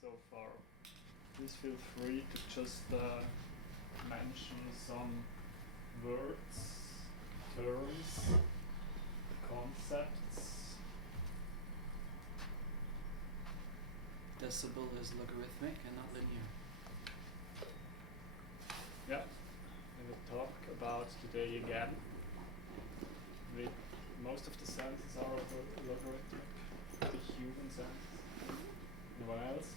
so far. Please feel free to just mention some words, terms, concepts. Decibel is logarithmic and not linear. Yeah, we will talk about today again. Most of the senses are logarithmic, the human senses. Anyone else?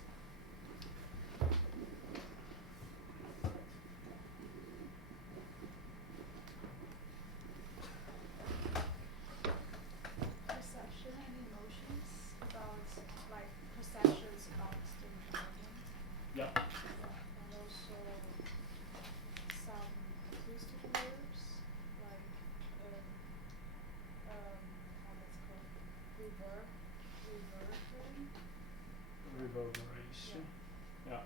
Perception and emotions about like perceptions about the environment. Yeah. And also some acoustic words like how that's called Reverberation. Yeah.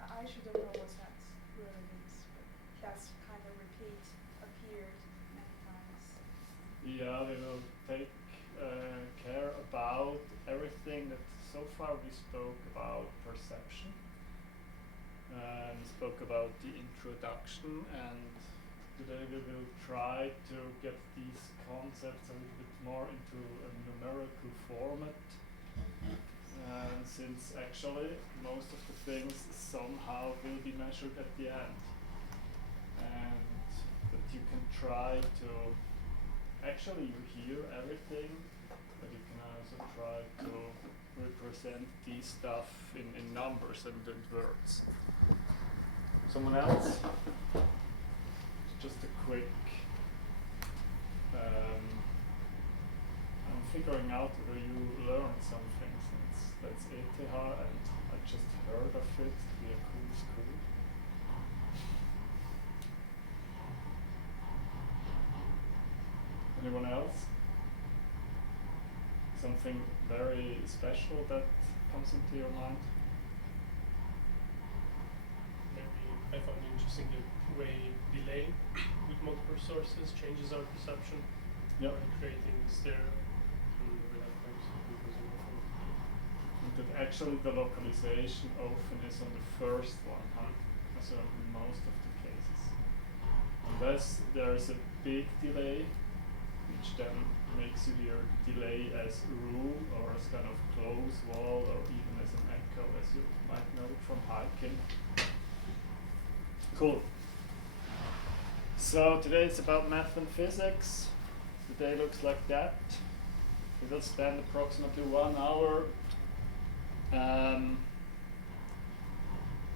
I actually don't know what that really means, but that's kind of appeared many times. Yeah, we will take care about everything that so far we spoke about perception. Spoke about the introduction, and today we will try to get these concepts a little bit more into a numerical format. Since actually most of the things somehow will be measured at the end. And that you can try to, actually you hear everything, but you can also try to represent these stuff in numbers and in words. Someone else? Just a quick, I'm figuring out whether you learned something since that's ETH and I just heard of it to be a cool school. Anyone else? Something very special that comes into your mind? Maybe I found it interesting the way delay with multiple sources changes our perception. Yep. By creating stereo. That actually the localization often is on the first one, huh? So in most of the cases. Unless there is a big delay, which then makes you hear delay as room or as kind of close wall or even as an echo, as you might know from hiking. Cool. So today it's about math and physics. The day looks like that. We will spend approximately 1 hour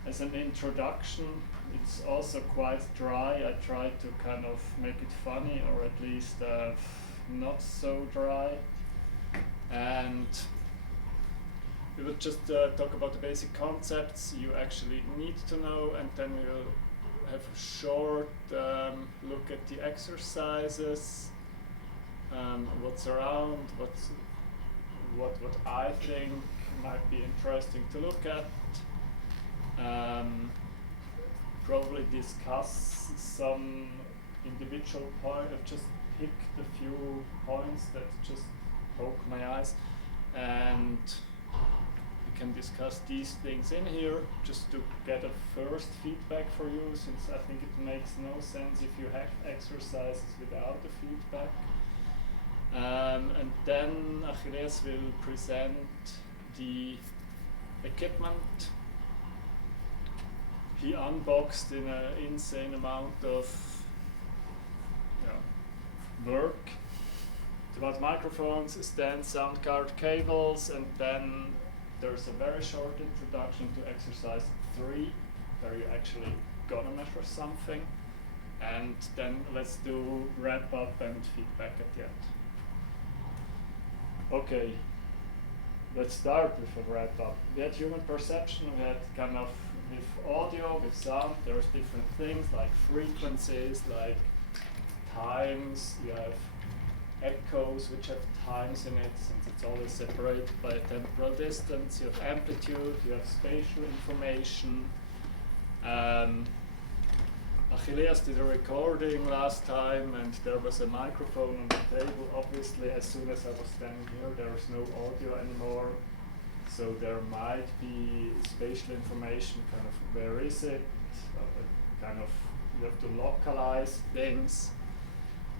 as an introduction. It's also quite dry. I tried to kind of make it funny, or at least not so dry. And we will just talk about the basic concepts you actually need to know, and then we will have a short look at the exercises, what's around, what I think might be interesting to look at. Probably discuss some individual points. I've just picked a few points that just poke my eyes, and we can discuss these things in here just to get a first feedback for you, since I think it makes no sense if you have exercises without the feedback. And then Achilleas will present the equipment. He unboxed in an insane amount of work. It's about microphones, stands, sound card, cables, and then there's a very short introduction to exercise 3, where you're actually gonna measure something. And then let's do wrap up and feedback at the end. Okay, let's start with a wrap up. We had human perception, we had kind of with audio, with sound, there's different things like frequencies, like times, you have echoes which have times in it, since it's always separated by a temporal distance, you have amplitude, you have spatial information. Achilleas did a recording last time, and there was a microphone on the table. Obviously, as soon as I was standing here, there was no audio anymore. So there might be spatial information, kind of where is it, kind of you have to localize things.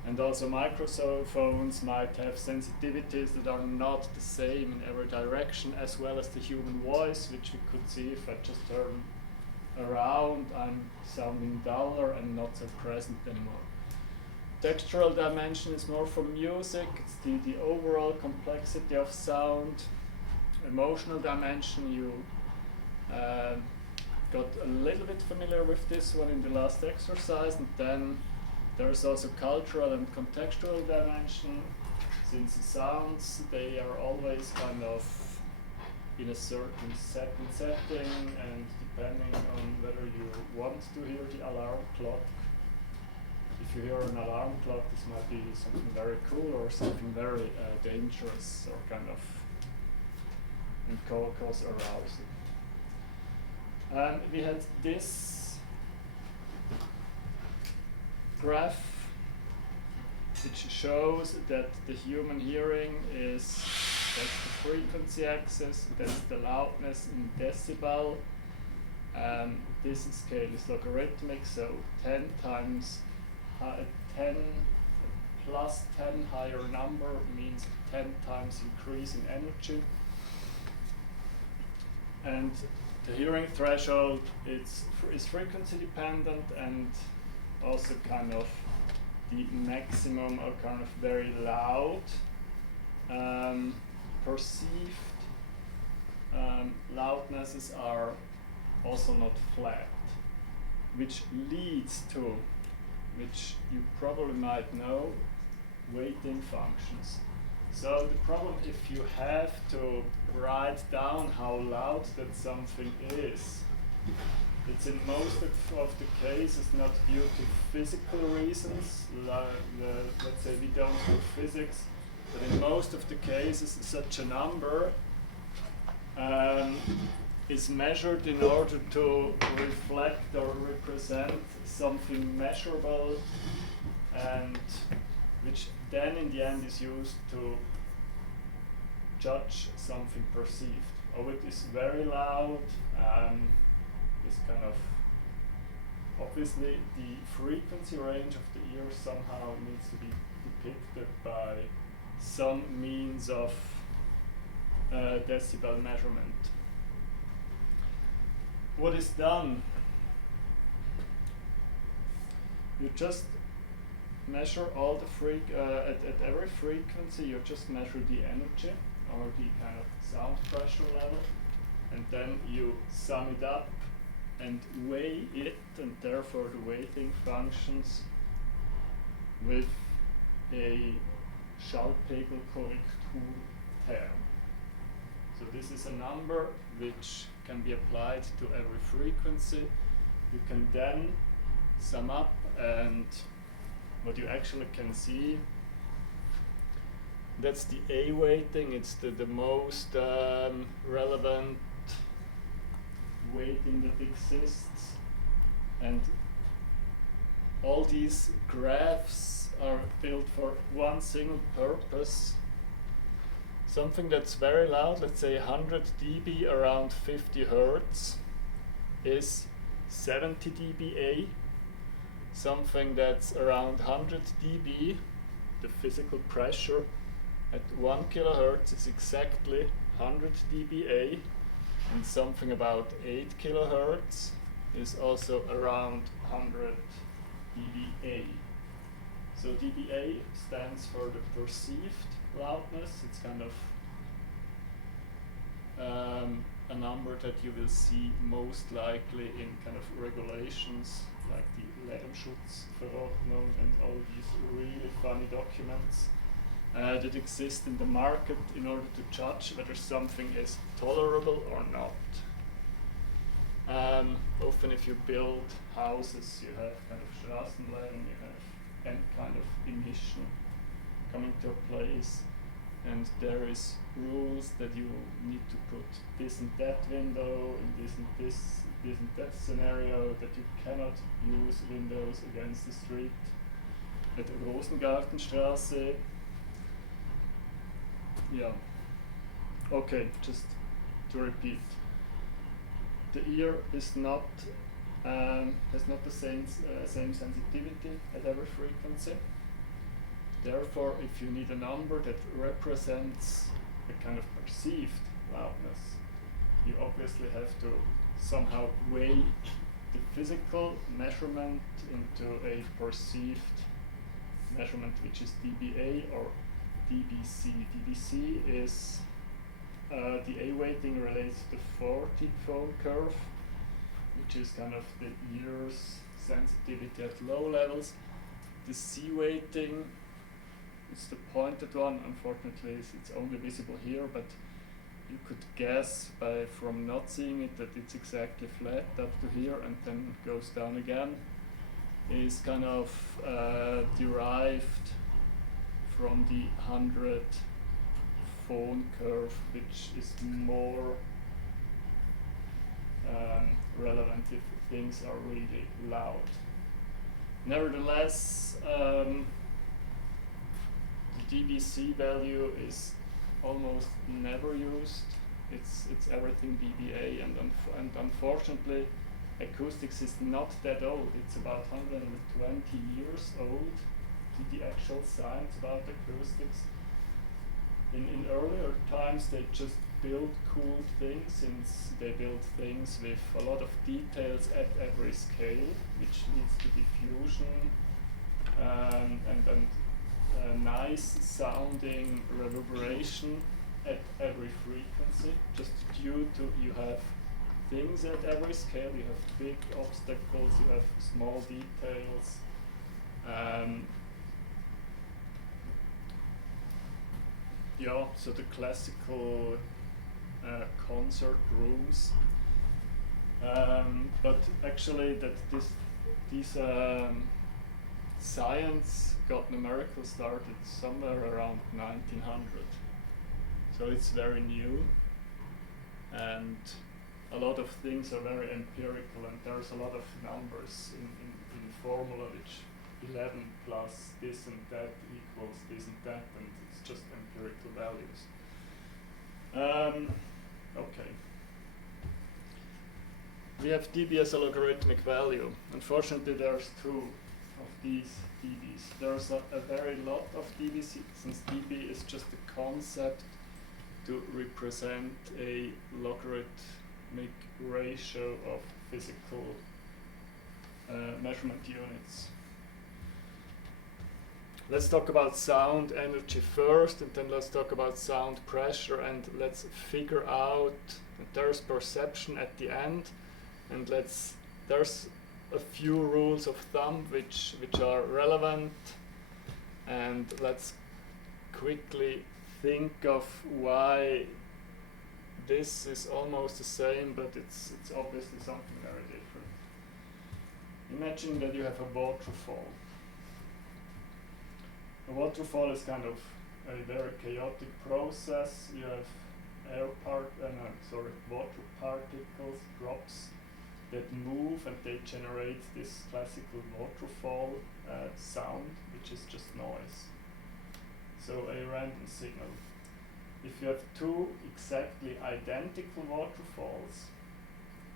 And also microphones might have sensitivities that are not the same in every direction, as well as the human voice, which we could see if I just turn around, I'm sounding duller and not so present anymore. Textural dimension is more for music, it's the overall complexity of sound. Emotional dimension, you got a little bit familiar with this one in the last exercise, and then there's also cultural and contextual dimension. Since the sounds, they are always kind of in a certain setting, and depending on whether you want to hear the alarm clock. If you hear an alarm clock, this might be something very cool or something very dangerous, or kind of and cause arousal. And we had this graph which shows that the human hearing is, that's the frequency axis, that's the loudness in decibel. This scale is logarithmic, so 10 times 10 plus 10 higher number means 10 times increase in energy. And the hearing threshold is frequency dependent, and also kind of the maximum or kind of very loud perceived loudnesses are also not flat, which leads to, which you probably might know, weighting functions. So the problem, if you have to write down how loud that something is, it's in most of the cases not due to physical reasons, let's say we don't do physics, but in most of the cases such a number is measured in order to reflect or represent something measurable, and which then in the end is used to judge something perceived. Oh, it is very loud, is kind of, obviously the frequency range of the ear somehow needs to be depicted by some means of decibel measurement. What is done? You just measure all the at every frequency you just measure the energy or the kind of sound pressure level, and then you sum it up and weigh it, and therefore the weighting functions with a Schallpegelkorrektur term. So this is a number which can be applied to every frequency. You can then sum up, and what you actually can see, that's the A weighting. It's the most relevant weighting that exists, and all these graphs are built for one single purpose. Something that's very loud, let's say 100 dB around 50 Hertz, is 70 dBA. Something that's around 100 dB, the physical pressure at 1 kilohertz is exactly 100 dBA, and something about 8 kilohertz is also around 100 dBA. So dBA stands for the perceived loudness. It's kind of a number that you will see most likely in kind of regulations like the Lärmschutzverordnung and all these really funny documents that exist in the market in order to judge whether something is tolerable or not. Often if you build houses, you have kind of Straßenlärm, you have any kind of emission coming to a place, and there is rules that you need to put this and that window in this and that scenario, that you cannot use windows against the street at the Rosengartenstraße. Yeah. Okay, just to repeat. The ear is not has not the same sensitivity at every frequency. Therefore, if you need a number that represents a kind of perceived loudness, you obviously have to somehow weigh the physical measurement into a perceived measurement, which is dBA or dBc. dBc is the A weighting relates to the 40-fold curve, which is kind of the ear's sensitivity at low levels. The C weighting is the pointed one. Unfortunately, it's only visible here, but you could guess from not seeing it that it's exactly flat up to here and then goes down again. Is kind of derived from the 100 phone curve, which is more relevant if things are really loud. Nevertheless, the dBc value is almost never used. It's everything dBA, and unfortunately, acoustics is not that old. It's about 120 years old. The actual science about acoustics. In earlier times, they just built cool things, since they built things with a lot of details at every scale, which leads to diffusion and nice sounding reverberation at every frequency, just due to you have things at every scale. You have big obstacles, you have small details. Yeah, so the classical concert rooms, but actually this science got numerical started somewhere around 1900. So it's very new, and a lot of things are very empirical, and there's a lot of numbers in formula, which 11 plus this and that equals this and that, and it's just empirical values. Okay. We have dB as a logarithmic value. Unfortunately, there's two of these dBs. There's a very lot of dBs, since dB is just a concept to represent a logarithmic ratio of physical measurement units. Let's talk about sound energy first, and then let's talk about sound pressure, and let's figure out that there's perception at the end, and there's a few rules of thumb which are relevant, and let's quickly think of why this is almost the same, but it's obviously something very different. Imagine that you have a waterfall. A waterfall is kind of a very chaotic process. You have water particles, drops that move, and they generate this classical waterfall sound, which is just noise. So a random signal. If you have two exactly identical waterfalls,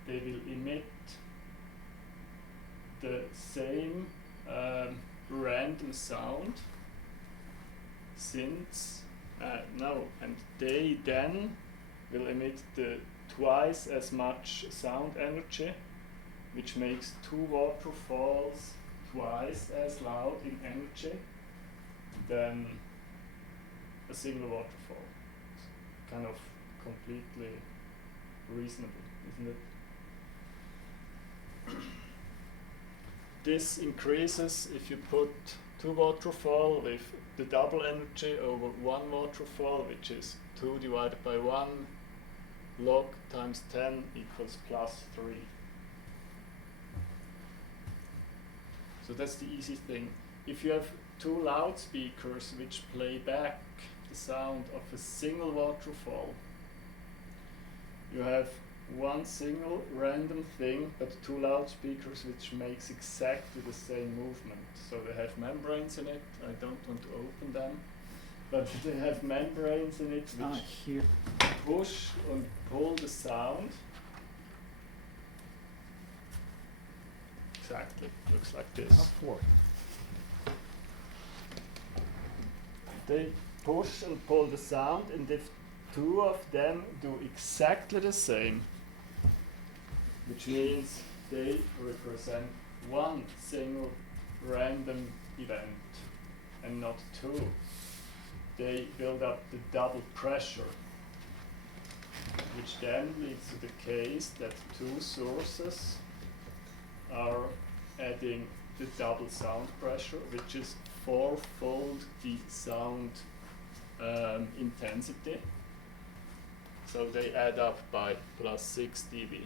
they will emit the same random sound, and they then will emit the twice as much sound energy, which makes two waterfalls twice as loud in energy than a single waterfall. It's kind of completely reasonable, isn't it? This increases if you put two waterfall with the double energy over one waterfall, which is 2 divided by 1 log times 10 equals plus 3. So that's the easy thing. If you have two loudspeakers which play back the sound of a single waterfall, you have one single random thing, but two loudspeakers which makes exactly the same movement. So they have membranes in it. I don't want to open them. but they have membranes in it which Here. push and pull the sound. Exactly, looks like this. They push and pull the sound, and if two of them do exactly the same, which means they represent one single random event and not two, they build up the double pressure, which then leads to the case that two sources are adding the double sound pressure, which is fourfold the sound intensity. So they add up by plus 6 dB.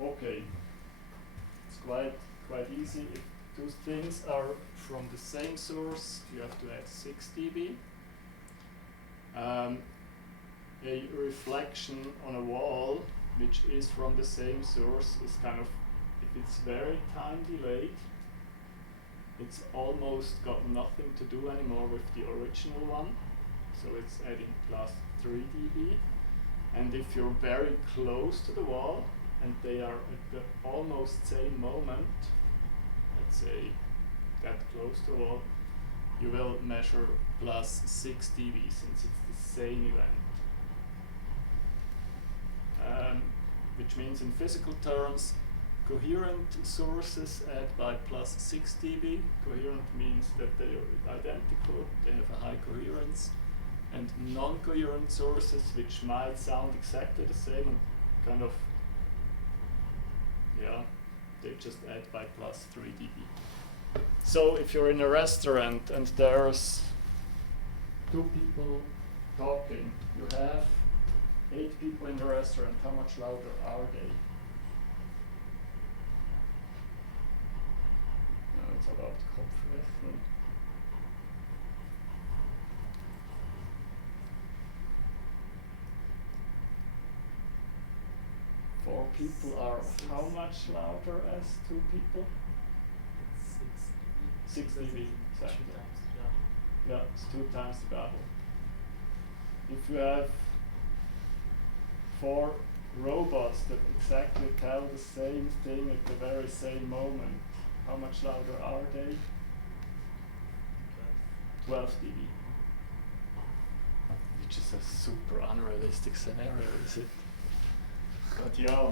Okay, it's quite easy. If two things are from the same source, you have to add 6 dB. A reflection on a wall, which is from the same source, is kind of, if it's very time delayed, it's almost got nothing to do anymore with the original one, so it's adding plus 3 dB. And if you're very close to the wall and they are at the almost same moment, let's say that close to the wall, you will measure plus 6 dB since it's the same event. Which means in physical terms, coherent sources add by plus 6 dB. Coherent means that they are identical, they have a high coherence. And non-coherent sources, which might sound exactly the same and kind of, yeah, they just add by plus 3 dB. So if you're in a restaurant and there's two people talking, you have 8 people in the restaurant, how much louder are they? No, it's about Kopfrechnen. Four people are how much louder as 2 people? 6 dB, exactly. Yeah, it's 2 times the double. If you have 4 robots that exactly tell the same thing at the very same moment, how much louder are they? 12 dB. Which is a super unrealistic scenario, is it? But yeah.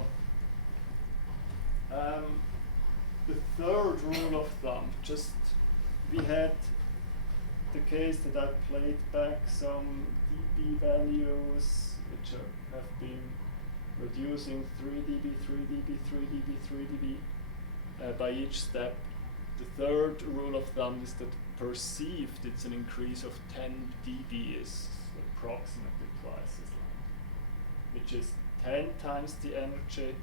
The third rule of thumb, just we had the case that I played back some dB values which have been reducing 3 dB, 3 dB, 3 dB, 3 dB by each step. The third rule of thumb is that perceived it's an increase of 10 dB is approximately twice as loud, which is 10 times the energy,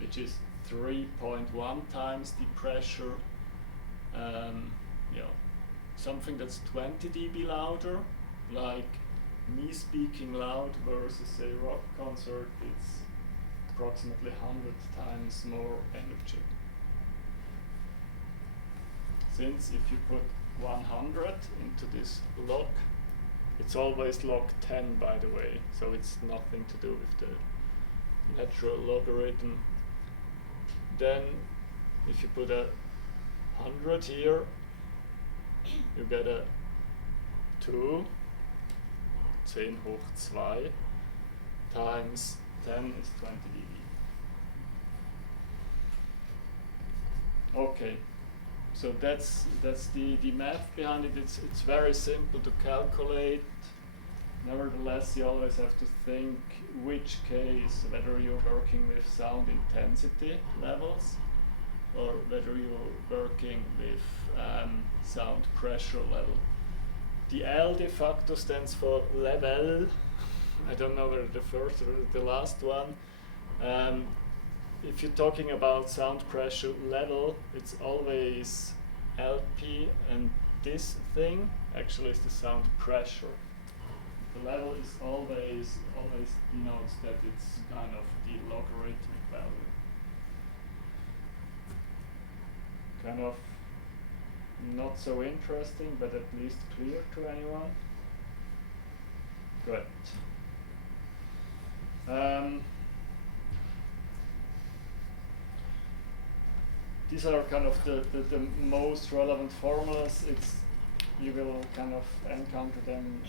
which is 3.1 times the pressure. Yeah, something that's 20 dB louder, like me speaking loud versus a rock concert, it's approximately 100 times more energy. Since if you put 100 into this log, it's always log 10 by the way, so it's nothing to do with the natural logarithm. Then if you put a 100 here, you get a 2, 10 hoch 2 times 10 is 20 dB. Okay, so that's the math behind it. It's very simple to calculate. Nevertheless, you always have to think which case, whether you're working with sound intensity levels or whether you're working with sound pressure level. The L de facto stands for level. I don't know whether the first or the last one. If you're talking about sound pressure level, it's always LP, and this thing actually is the sound pressure. The level is always denotes that it's kind of the logarithmic value. Kind of not so interesting, but at least clear to anyone? Good. These are kind of the most relevant formulas. You will kind of encounter them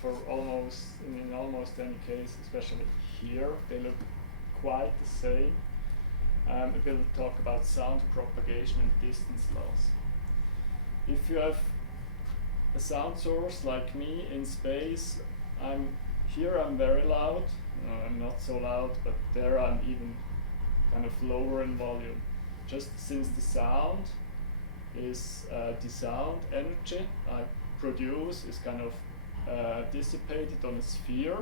for almost in almost any case, especially here. They look quite the same. We'll talk about sound propagation and distance loss. If you have a sound source like me in space, I'm very loud. No, I'm not so loud, but there I'm even kind of lower in volume. Just since the sound is the sound energy I produce is kind of dissipated on a sphere,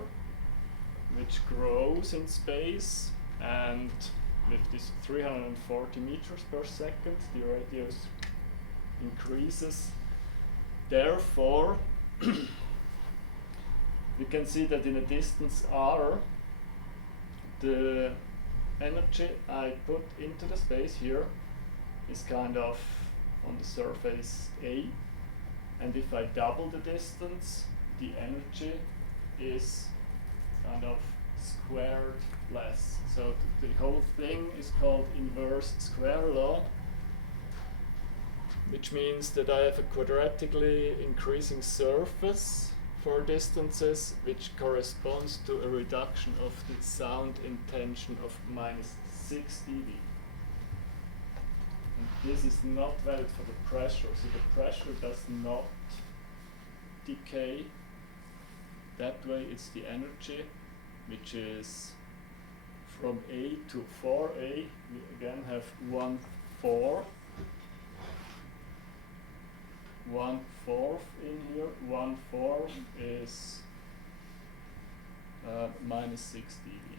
which grows in space, and with this 340 meters per second, the radius increases. Therefore, we can see that in a distance r, the energy I put into the space here is kind of on the surface A, and if I double the distance, the energy is kind of squared less. So the whole thing is called inverse square law, which means that I have a quadratically increasing surface for distances, which corresponds to a reduction of the sound intention of -6 dB. And this is not valid for the pressure, so the pressure does not decay. That way it's the energy, which is from A to 4A, we again have 1/4. 1/4 in here, 1/4 is -6 dB.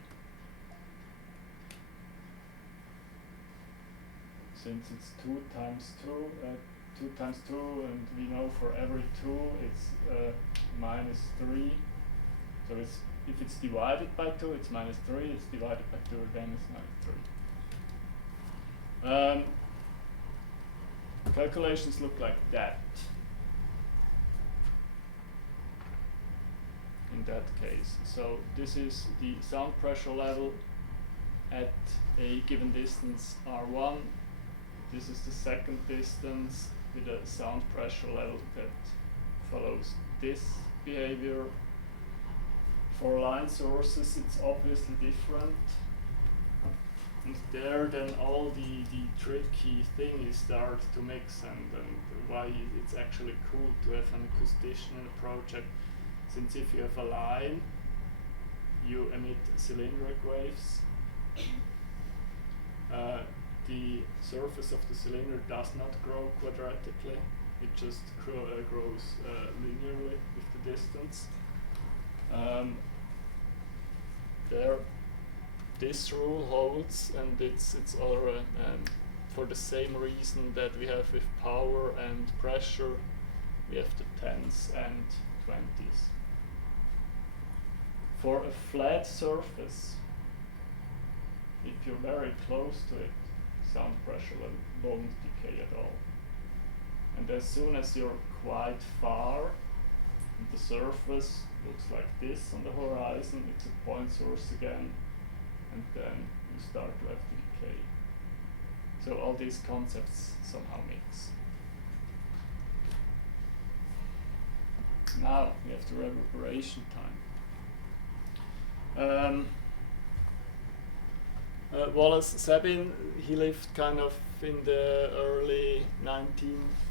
Since it's 2 times 2, 2 times 2, and we know for every 2 it's -3. So if it's divided by 2, it's -3. It's divided by 2 again, it's -3. Calculations look like that. In that case, so this is the sound pressure level at a given distance R1. This is the second distance with a sound pressure level that follows this behavior. For line sources, it's obviously different. And there, then all the tricky things start to mix, and why it's actually cool to have an acoustician in a project. Since if you have a line, you emit cylindric waves. The surface of the cylinder does not grow quadratically, it just grows linearly with the distance. There, this rule holds, and it's all for the same reason that we have with power and pressure, we have the 10s and 20s. For a flat surface, if you're very close to it, sound pressure won't decay at all. And as soon as you're quite far, and the surface looks like this on the horizon, it's a point source again, and then you start to have the decay. So all these concepts somehow mix. Now we have the reverberation time. Wallace Sabin, he lived kind of in the early 19th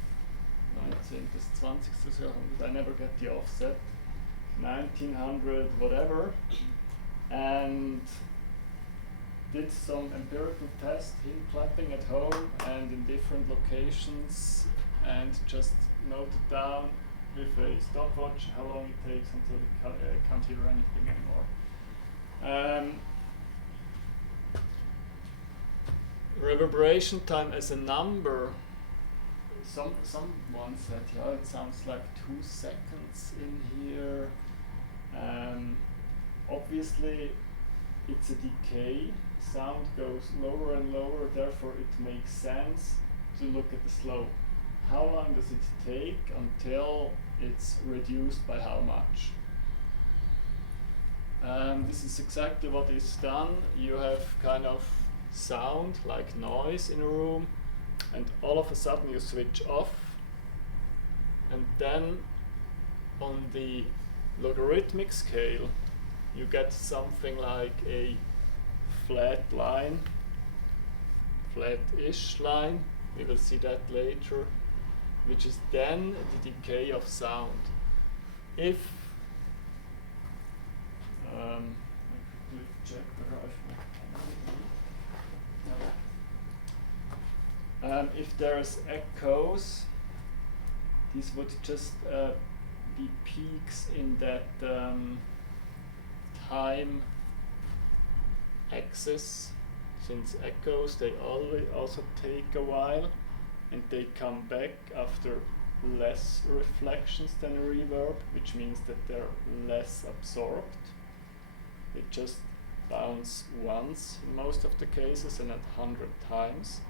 bis 20. Jahrhundert, I never get the offset, 1900 whatever, and did some empirical tests, him clapping at home and in different locations, and just noted down with a stopwatch how long it takes until you can't hear anything anymore. Reverberation time as a number, someone said, yeah, it sounds like 2 seconds in here. Obviously it's a decay, sound goes lower and lower, therefore it makes sense to look at the slope. how long does it take until it's reduced by how much. This is exactly what is done. You have kind of sound, like noise in a room, and all of a sudden you switch off, and then on the logarithmic scale you get something like a flat line, flat-ish line, we will see that later, which is then the decay of sound. If I quickly check where I've if there's echoes, these would just be peaks in that time axis. Since echoes, they always also take a while, and they come back after less reflections than reverb, which means that they're less absorbed. They just bounce once in most of the cases and at 100 times,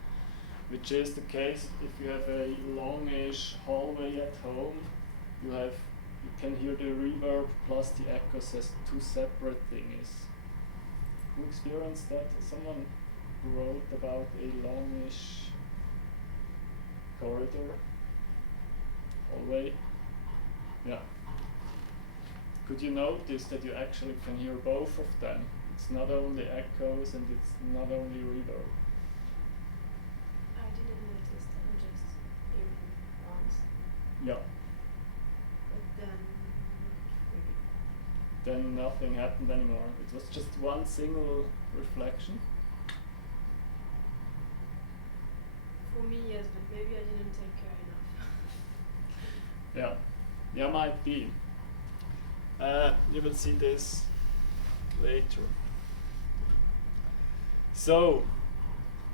which is the case if you have a longish hallway at home. You can hear the reverb plus the echoes as two separate things. Who experienced that? Someone wrote about a longish corridor, hallway. Yeah. Could you notice that you actually can hear both of them? It's not only echoes and it's not only reverb. I didn't notice that, I'm just hearing once. Yeah. But then Then nothing happened anymore. It was just one single reflection. for me, yes, but maybe I didn't take care enough. Yeah, might be. You will see this later. So,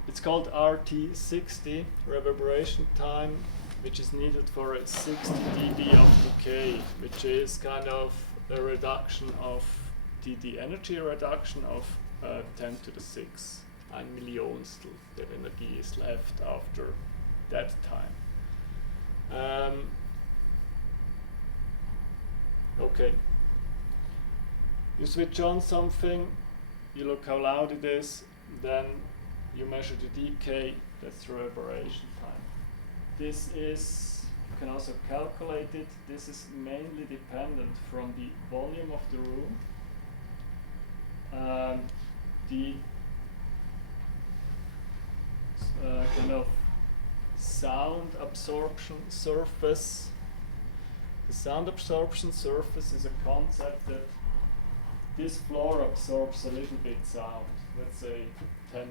it's called RT60, reverberation time, which is needed for a 60 dB of decay, which is kind of a reduction of the energy reduction of 10 to the 6. 1 Millionstel der Energie is left after that time. Okay. You switch on something, you look how loud it is, then you measure the decay, that's the reverberation time. This is, you can also calculate it, this is mainly dependent from the volume of the room, the kind of sound absorption surface. The sound absorption surface is a concept that this floor absorbs a little bit sound, let's say 10%.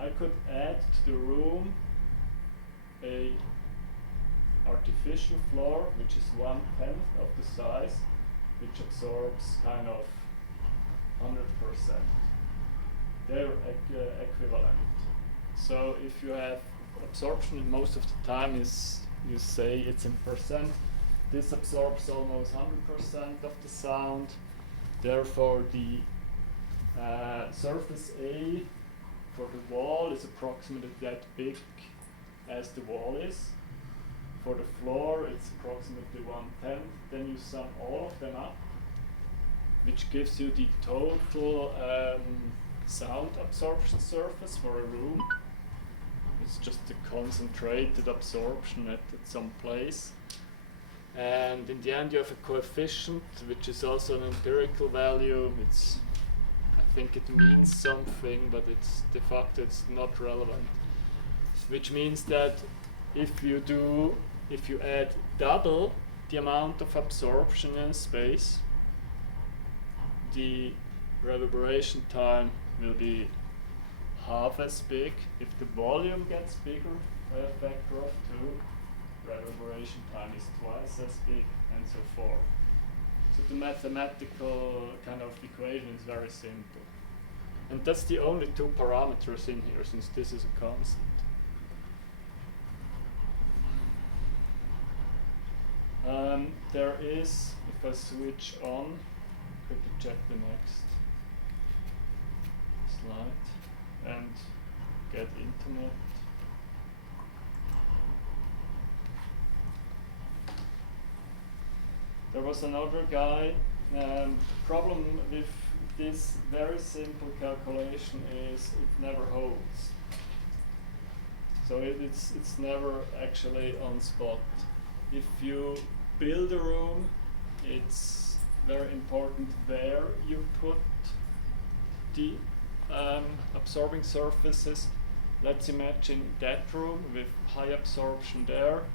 I could add to the room a artificial floor, which is 1/10 of the size, which absorbs kind of 100%. They're equivalent. So if you have absorption, and most of the time is, you say it's in percent, this absorbs almost 100% of the sound. Therefore, the surface A for the wall is approximately that big as the wall is. For the floor, it's approximately 1/10. Then you sum all of them up, which gives you the total sound absorption surface for a room. It's just a concentrated absorption at some place. And in the end you have a coefficient, which is also an empirical value. I think it means something, but it's de facto it's not relevant. Which means that if you add double the amount of absorption in space, the reverberation time will be half as big. If the volume gets bigger by a factor of 2, reverberation time is twice as big, and so forth. So the mathematical kind of equation is very simple. And that's the only two parameters in here, since this is a constant. There is, if I switch on, quickly check the next slide. and get internet. There was another guy. The problem with this very simple calculation is it never holds. So it's never actually on spot. If you build a room, it's very important where you put the absorbing surfaces. Let's imagine that room with high absorption there.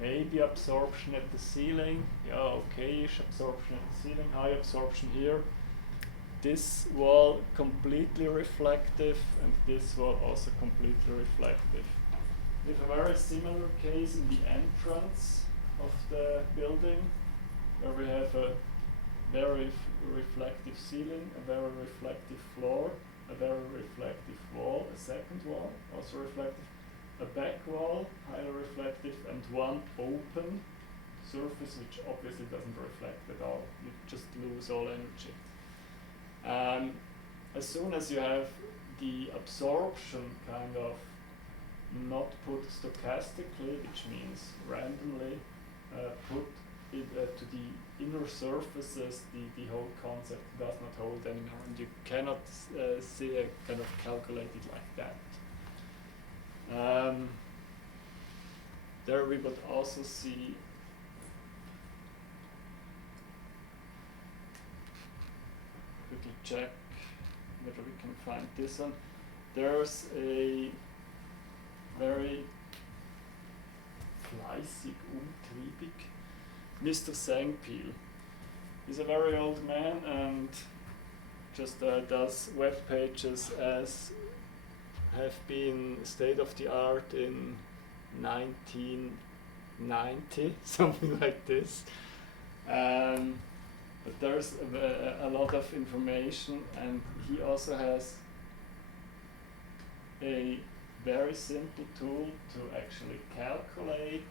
Maybe absorption at the ceiling, yeah, okayish absorption at the ceiling, high absorption here. This wall completely reflective, and this wall also completely reflective. We have a very similar case in the entrance of the building, where we have a very reflective ceiling, a very reflective floor, a very reflective wall, a second wall, also reflective, a back wall, highly reflective, and one open surface which obviously doesn't reflect at all. You just lose all energy. As soon as you have the absorption kind of not put stochastically, which means randomly, put it to the inner surfaces, the whole concept does not hold anymore, and you cannot see it kind of calculated like that. There we would also see quickly check whether we can find this one. There's a very fleißig, umtriebig Mr. Sengpiel. He's a very old man and just does web pages as have been state of the art in 1990, something like this. But there's a lot of information, and he also has a very simple tool to actually calculate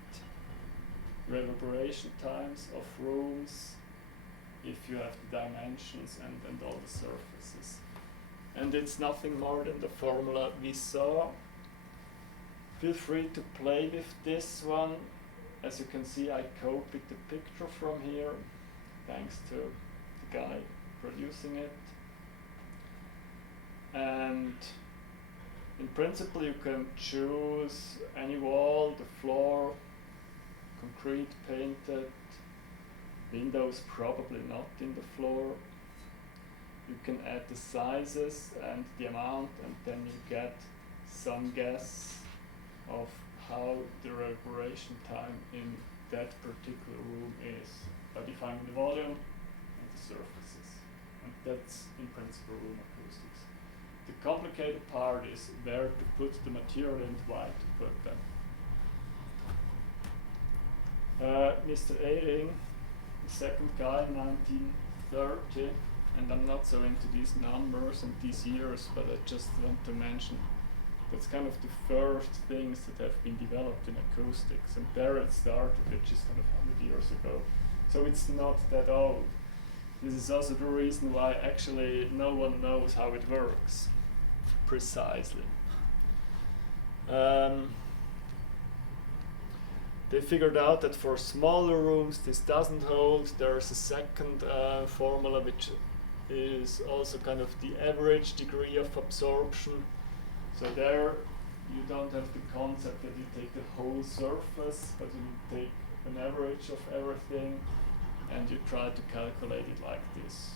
reverberation times of rooms if you have the dimensions and all the surfaces. And it's nothing more than the formula we saw. Feel free to play with this one. As you can see, I copied the picture from here, thanks to the guy producing it. And in principle, you can choose any wall, the floor, concrete painted, windows probably not in the floor. You can add the sizes and the amount, and then you get some guess of how the reverberation time in that particular room is by defining the volume and the surfaces. And that's in principle room acoustics. The complicated part is where to put the material and why to put them. Mr. Ehring, the second guy, 1930, and I'm not so into these numbers and these years, but I just want to mention that's kind of the first things that have been developed in acoustics, and there it started, which is kind of 100 years ago. So it's not that old. This is also the reason why actually no one knows how it works precisely. They figured out that for smaller rooms this doesn't hold. There's a second formula which is also kind of the average degree of absorption. So there you don't have the concept that you take the whole surface, but you take an average of everything and you try to calculate it like this.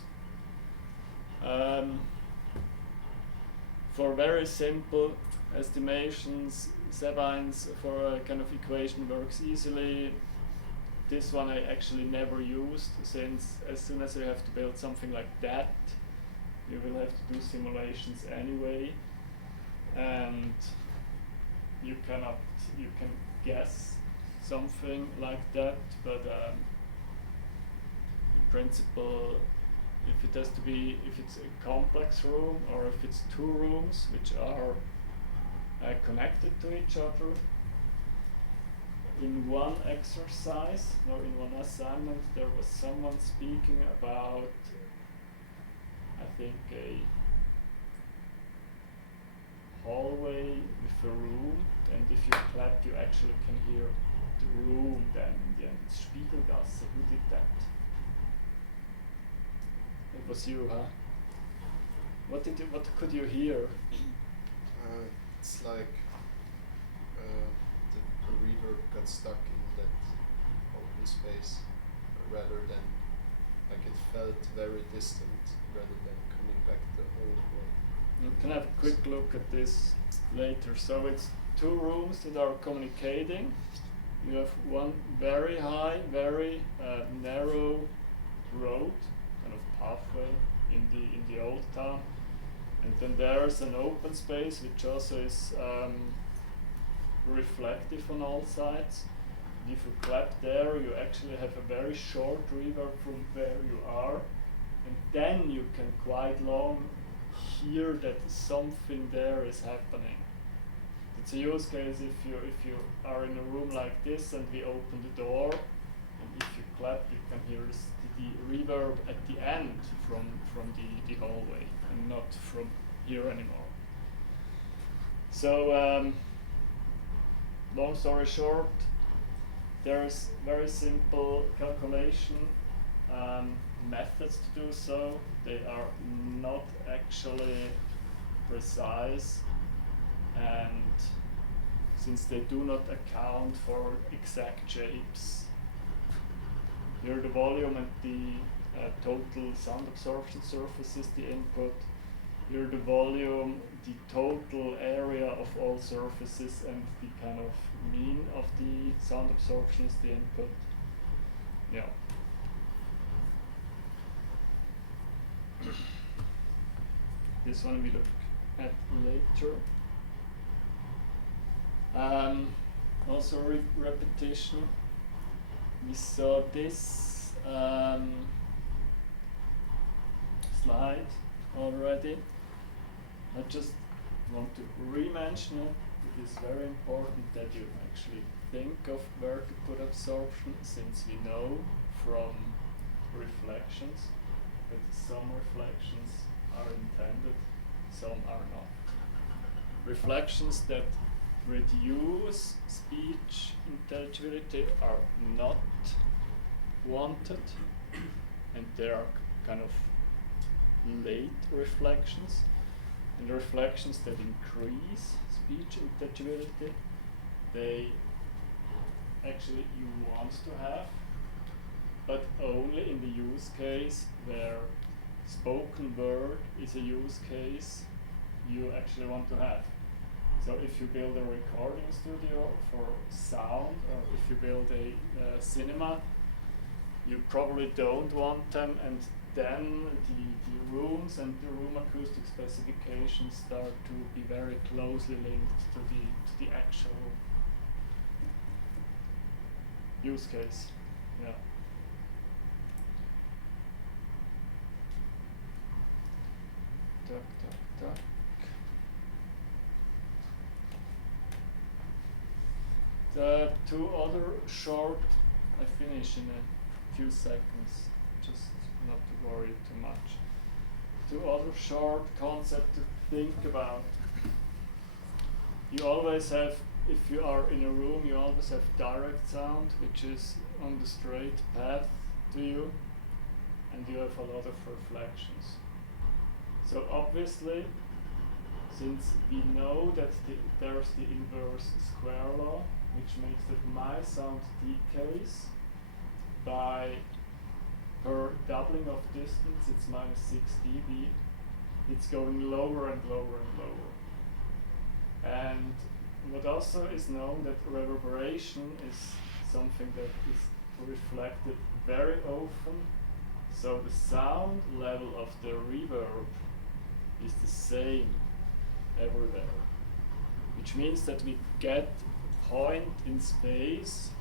For very simple estimations, Sabines for a kind of equation works easily. This one I actually never used, since as soon as you have to build something like that, you will have to do simulations anyway, and you can guess something like that, but in principle, if it's a complex room or if it's two rooms which are connected to each other, in one exercise or in one assignment there was someone speaking about, I think, a hallway with a room, and if you clap, you actually can hear the room. Then in the end, it's Spiegelgasse. Who did that? It was you, huh? What could you hear? It's like the reverb got stuck in that open space, rather than like it felt very distant, rather than coming back the whole way. You can have a quick look at this later. So it's two rooms that are communicating. You have one very high, very narrow road, kind of pathway in the old town, and then there's an open space which also is reflective on all sides. And if you clap there, you actually have a very short reverb from where you are, and then you can quite long hear that something there is happening. It's a use case if you are in a room like this and we open the door, and if you clap, you can hear the reverb at the end from the hallway and not from here anymore. So long story short, there's very simple calculation methods to do so. They are not actually precise, and since they do not account for exact shapes, here the volume and the total sound absorption surface is the input. Here the volume, the total area of all surfaces, and the kind of mean of the sound absorption is the input. Yeah. This one we look at later. Also repetition. We saw this slide already. I just want to re-mention it. It is very important that you actually think of where to put absorption, since we know from reflections that some reflections are intended, some are not. Reflections that reduce speech intelligibility are not wanted, and they are kind of late reflections. And reflections that increase speech intelligibility, they actually you want to have, but only in the use case where spoken word is a use case you actually want to have. So if you build a recording studio for sound, or if you build a cinema, you probably don't want them, and then the rooms and the room acoustic specifications start to be very closely linked to the actual use case. Yeah. Tuck. The two other short, I finish in a few seconds, just not to worry too much. Two other short concepts to think about. You always have, if you are in a room, you always have direct sound, which is on the straight path to you, and you have a lot of reflections. So obviously, since we know that there's the inverse square law, which makes that my sound decays by per doubling of distance, it's minus 6 dB, it's going lower and lower and lower. And what also is known, that reverberation is something that is reflected very often. So the sound level of the reverb is the same everywhere, which means that we get a point in space.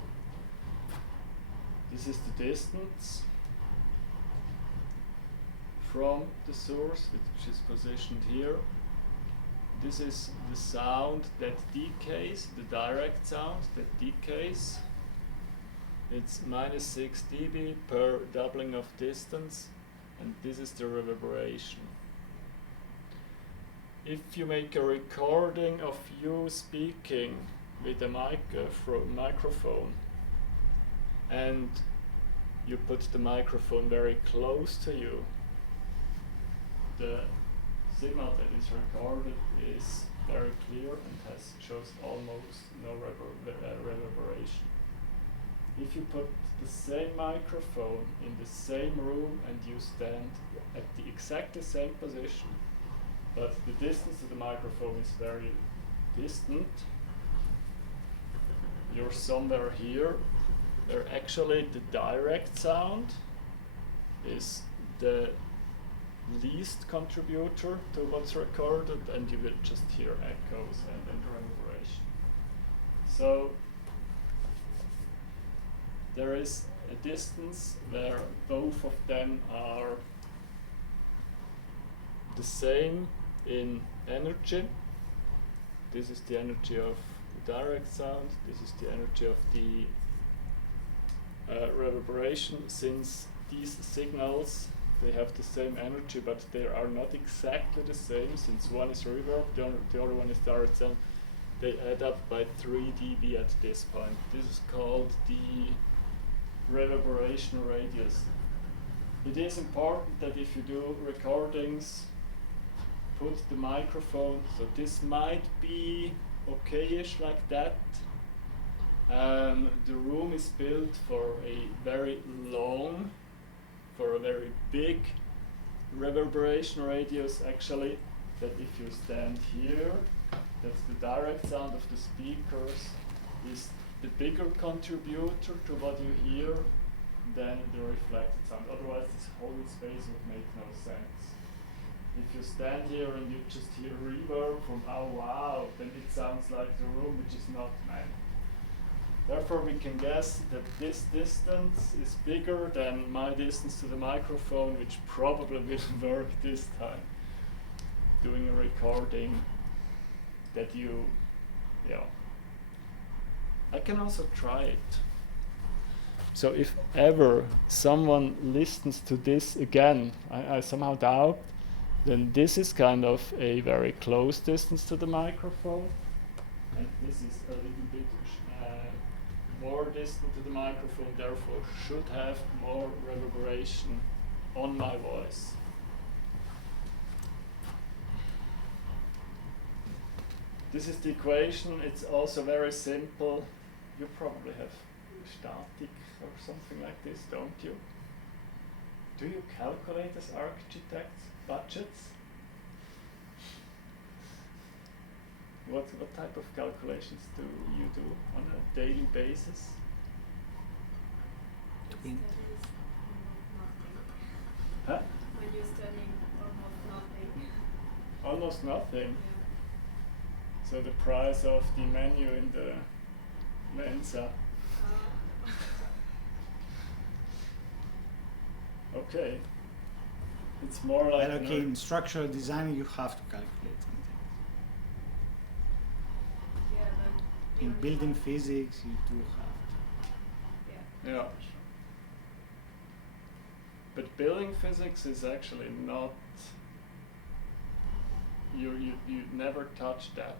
This is the distance from the source, which is positioned here. This is the sound that decays, the direct sound that decays. It's minus 6 dB per doubling of distance, and this is the reverberation. if you make a recording of you speaking with a microphone and you put the microphone very close to you, the signal that is recorded is very clear and shows almost no reverberation. If you put the same microphone in the same room and you stand at the exactly same position, but the distance to the microphone is very distant, you're somewhere here, where actually the direct sound is the least contributor to what's recorded, and you will just hear echoes and reverberation. So there is a distance where both of them are the same in energy. This is the energy of the direct sound, this is the energy of the reverberation. Since these signals, they have the same energy, but they are not exactly the same. Since one is reverb, the other one is direct sound, they add up by 3 dB at this point. This is called the reverberation radius. It is important that if you do recordings, put the microphone, so this might be okay-ish like that. The room is built for a very big reverberation radius, actually, that if you stand here, that's the direct sound of the speakers is the bigger contributor to what you hear than the reflected sound. Otherwise this whole space would make no sense. If you stand here and you just hear reverb from oh wow, then it sounds like the room which is not meant. Therefore we can guess that this distance is bigger than my distance to the microphone, which probably will work this time. Doing a recording that I can also try it. So if ever someone listens to this again, I somehow doubt, then this is kind of a very close distance to the microphone, and this is a little bit more distant to the microphone, therefore should have more reverberation on my voice. This is the equation. It's also very simple. You probably have static or something like this, don't you? Do you calculate as architects budgets? What type of calculations do you do on a daily basis? Studies nothing. Huh? When you're studying almost nothing. Almost nothing. Yeah. So the price of the menu in the Mensa. Okay. It's more like But okay, in structural design you have to calculate something. Yeah, but In you building have- physics you do have to. Yeah. Yeah. But building physics is actually not. You never touch that.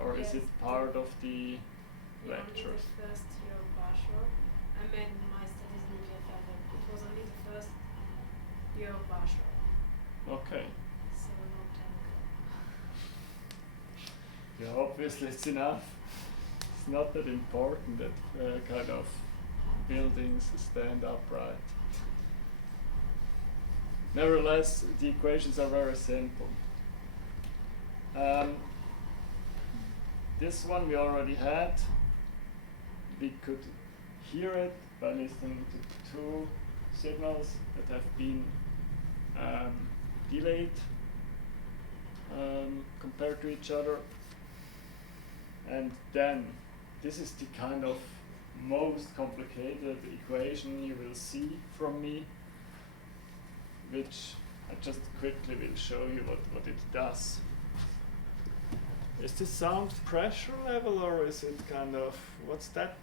Or is Yes. it part of the Only lectures? the first year of bachelor. I mean, my studies in UFL, it was only the first year of bachelor, Okay. so a long time ago. Yeah, obviously it's enough. It's not that important that kind of buildings stand upright. Nevertheless, the equations are very simple. This one we already had. We could hear it by listening to two signals that have been delayed compared to each other. And then, this is the kind of most complicated equation you will see from me, which I just quickly will show you what it does. Is this sound pressure level, or is it kind of, what's that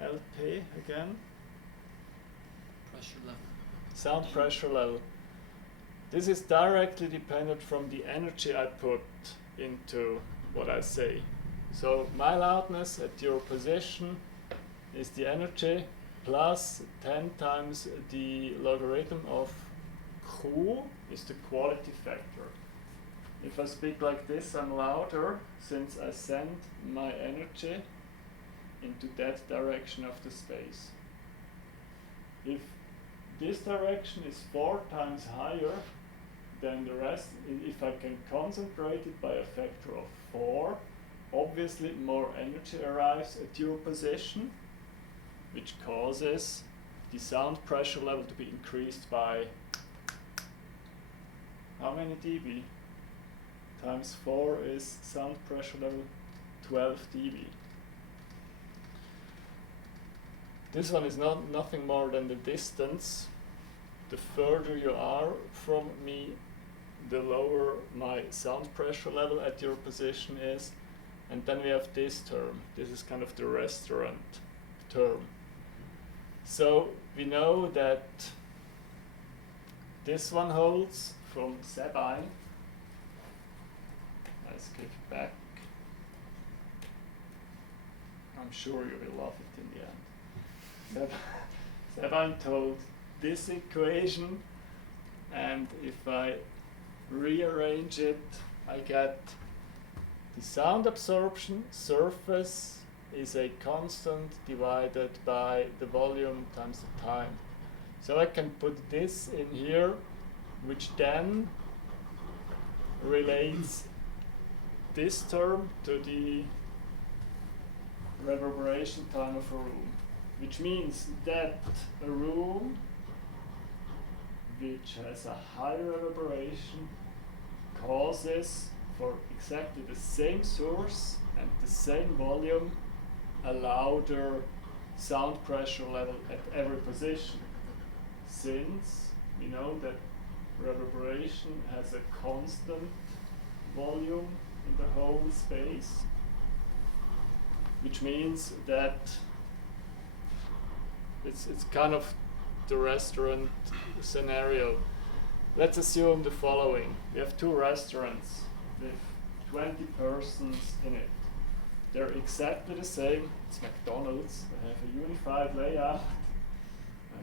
LP again? Pressure level. Sound pressure level. this is directly dependent from the energy I put into what I say. So my loudness at your position is the energy plus 10 times the logarithm of Q is the quality factor. If I speak like this, I'm louder since I send my energy into that direction of the space. If this direction is 4 times higher than the rest, if I can concentrate it by a factor of 4, obviously more energy arrives at your position, which causes the sound pressure level to be increased by how many dB? Times 4 is sound pressure level 12 dB. This one is nothing more than the distance. The further you are from me, the lower my sound pressure level at your position is. And then we have this term. This is kind of the restaurant term. So we know that this one holds from Sabine. I skip back. I'm sure you will love it in the end. Sabine told this equation, and if I rearrange it, I get the sound absorption surface is a constant divided by the volume times the time. So I can put this in here, which then relates this term to the reverberation time of a room, which means that a room which has a high reverberation causes, for exactly the same source and the same volume, a louder sound pressure level at every position, since we know that reverberation has a constant volume in the whole space, which means that it's kind of the restaurant scenario. Let's assume the following. We have 2 restaurants with 20 persons in it. They're exactly the same. It's McDonald's. They have a unified layout.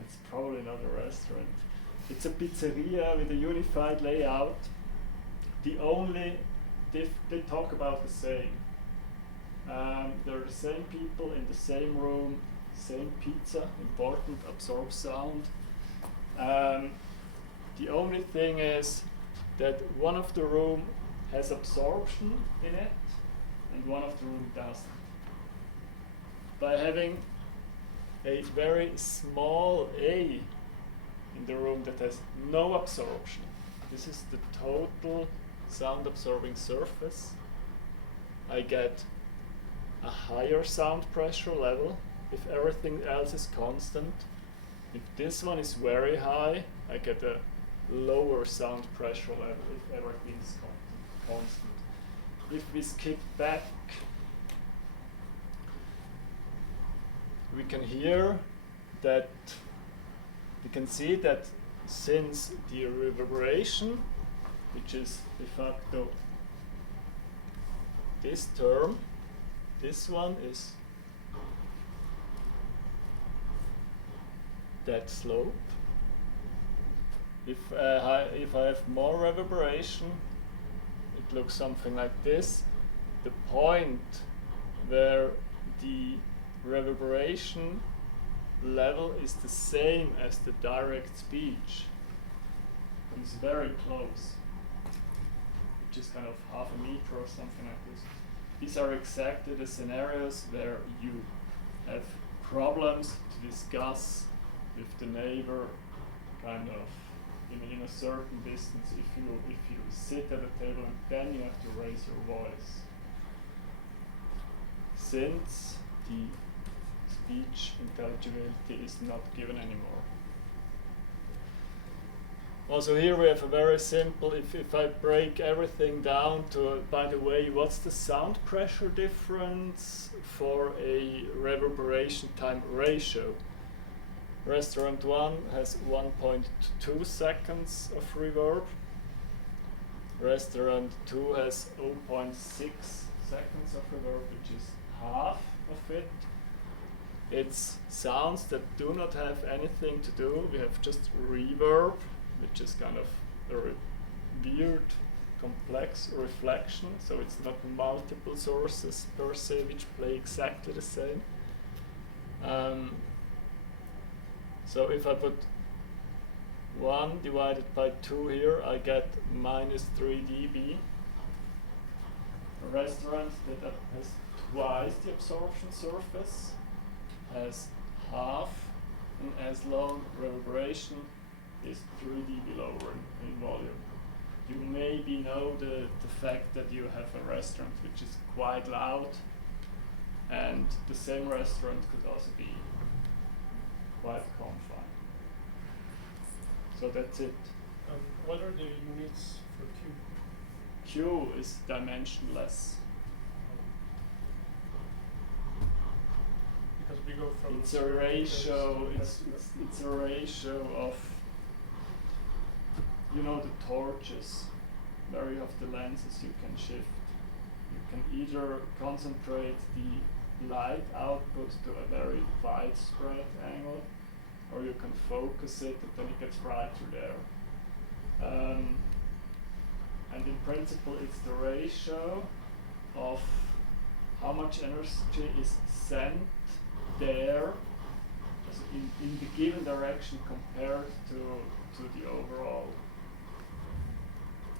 It's probably not a restaurant. It's a pizzeria with a unified layout. The only they talk about the same. They're the same people in the same room, same pizza, important, absorb sound. The only thing is that one of the room has absorption in it and one of the room doesn't. By having a very small A in the room that has no absorption, this is the total sound absorbing surface, I get a higher sound pressure level if everything else is constant. If this one is very high, I get a lower sound pressure level if everything is constant. If we skip back, we can hear that, we can see that since the reverberation, which is de facto this term, this one is that slope. If I have more reverberation, it looks something like this. The point where the reverberation level is the same as the direct speech is very close, which is kind of half a meter or something like this. These are exactly the scenarios where you have problems to discuss with the neighbor, kind of in a certain distance. If you sit at a table and then you have to raise your voice, since the speech intelligibility is not given anymore. Also here we have a very simple, if I break everything down to, by the way, what's the sound pressure difference for a reverberation time ratio? Restaurant 1 has 1.2 seconds of reverb. Restaurant 2 has 0.6 seconds of reverb, which is half of it. It's sounds that do not have anything to do. We have just reverb, which is kind of a weird, complex reflection. So it's not multiple sources per se which play exactly the same. So if I put 1 divided by 2 here, I get minus 3 dB. A restaurant that has twice the absorption surface has half an as long reverberation is 3 dB lower in volume. You maybe know the fact that you have a restaurant which is quite loud, and the same restaurant could also be quite confined. So that's it. What are the units for Q? Q is dimensionless. Because we go from It's a ratio. It's a ratio of, you know, the torches. Where you have the lenses you can shift. You can either concentrate the light output to a very widespread angle, or you can focus it and then it gets brighter there. And in principle it's the ratio of how much energy is sent there in the given direction compared to the overall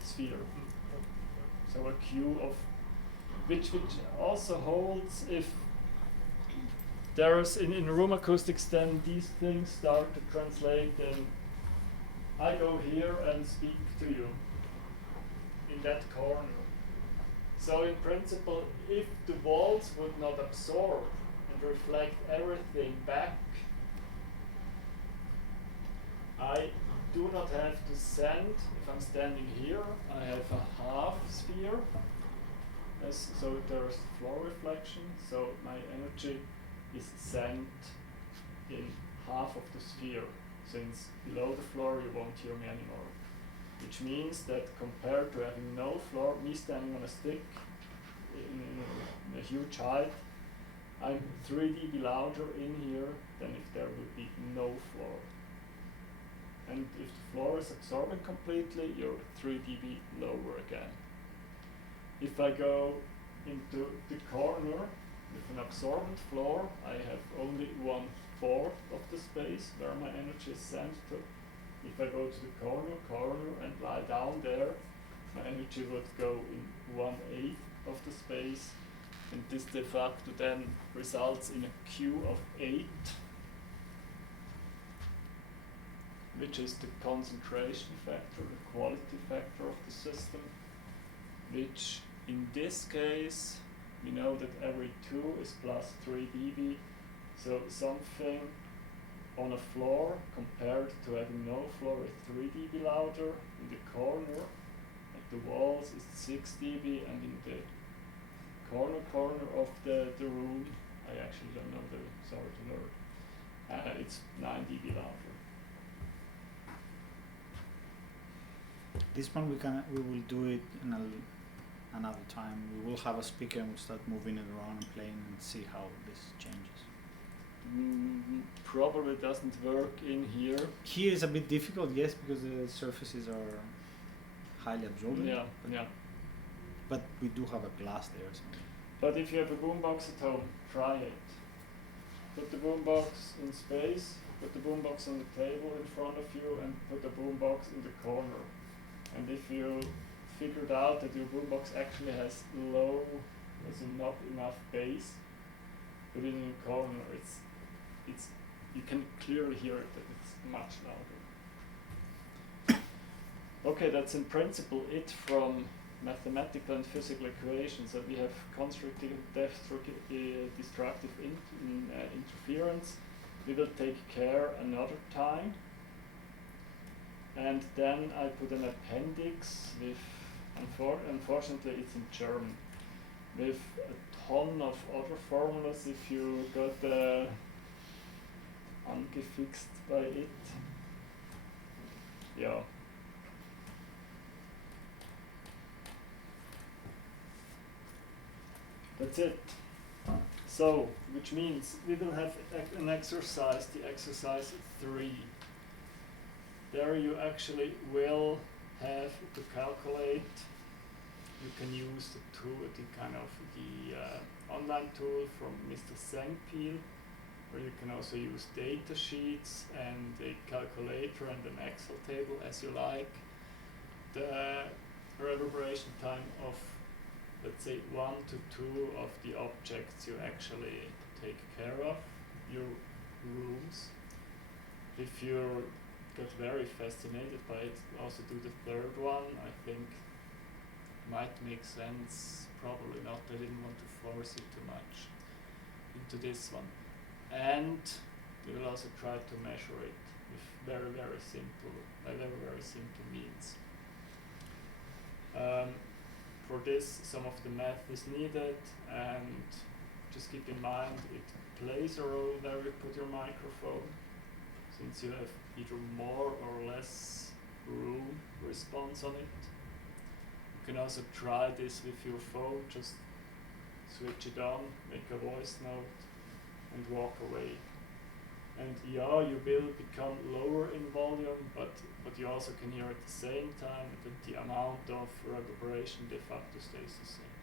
sphere. So a Q of which also holds if there's in room acoustics, then these things start to translate, and I go here and speak to you in that corner. So in principle, if the walls would not absorb and reflect everything back, I do not have to send, if I'm standing here, I have a half sphere, so there's floor reflection, so my energy is sent in half of the sphere, since below the floor you won't hear me anymore. Which means that compared to having no floor, me standing on a stick in a huge height, I'm 3 dB louder in here than if there would be no floor. And if the floor is absorbing completely, you're 3 dB lower again. If I go into the corner with an absorbent floor, I have only 1/4 of the space where my energy is sent to. If I go to the corner and lie down there, my energy would go in 1/8 of the space, and this de facto then results in a Q of 8, which is the concentration factor, the quality factor of the system, which in this case, we know that every 2 is plus 3 dB, so something on a floor compared to having no floor is 3 dB louder. In the corner, at the walls, is 6 dB, and in the corner of the room, I actually don't know the word, it's 9 dB louder. This one we will do it in another time. We will have a speaker and we'll start moving it around and playing and see how this changes. Probably doesn't work in here. Here is a bit difficult, yes, because the surfaces are highly absorbent. Yeah. But we do have a glass there. So. But if you have a boombox at home, try it. Put the boombox in space, put the boombox on the table in front of you, and put the boombox in the corner. And if you figured out that your boombox actually has not enough bass, put it in the corner. It's you can clearly hear it that it's much louder. Okay, that's in principle it from mathematical and physical equations. So we have constructive destructive interference. We will take care another time. And then I put an appendix with, unfortunately it's in German, with a ton of other formulas. If you got be fixed by it. Yeah. That's it. So, which means we will have an exercise, the exercise 3. There you actually will have to calculate. You can use the tool, the online tool from Mr. Sengpil, or you can also use data sheets and a calculator and an Excel table as you like. The reverberation time of, let's say, 1 to 2 of the objects you actually take care of, your rooms. If you get very fascinated by it, also do the third one. I think might make sense, probably not. I didn't want to force it too much into this one. And we will also try to measure it with very, very simple means. For this, some of the math is needed, and just keep in mind it plays a role where you put your microphone, since you have either more or less room response on it. You can also try this with your phone, just switch it on, make a voice note, and walk away. And yeah, you will become lower in volume, but you also can hear at the same time that the amount of reverberation de facto stays the same.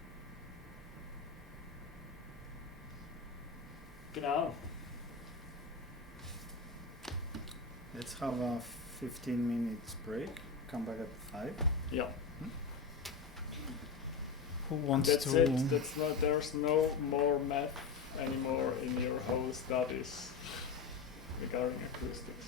Genau. Let's have a 15 minutes break. Come back at 5. Yeah. Who wants That's to? it. There's no more math anymore in your whole studies regarding acoustics.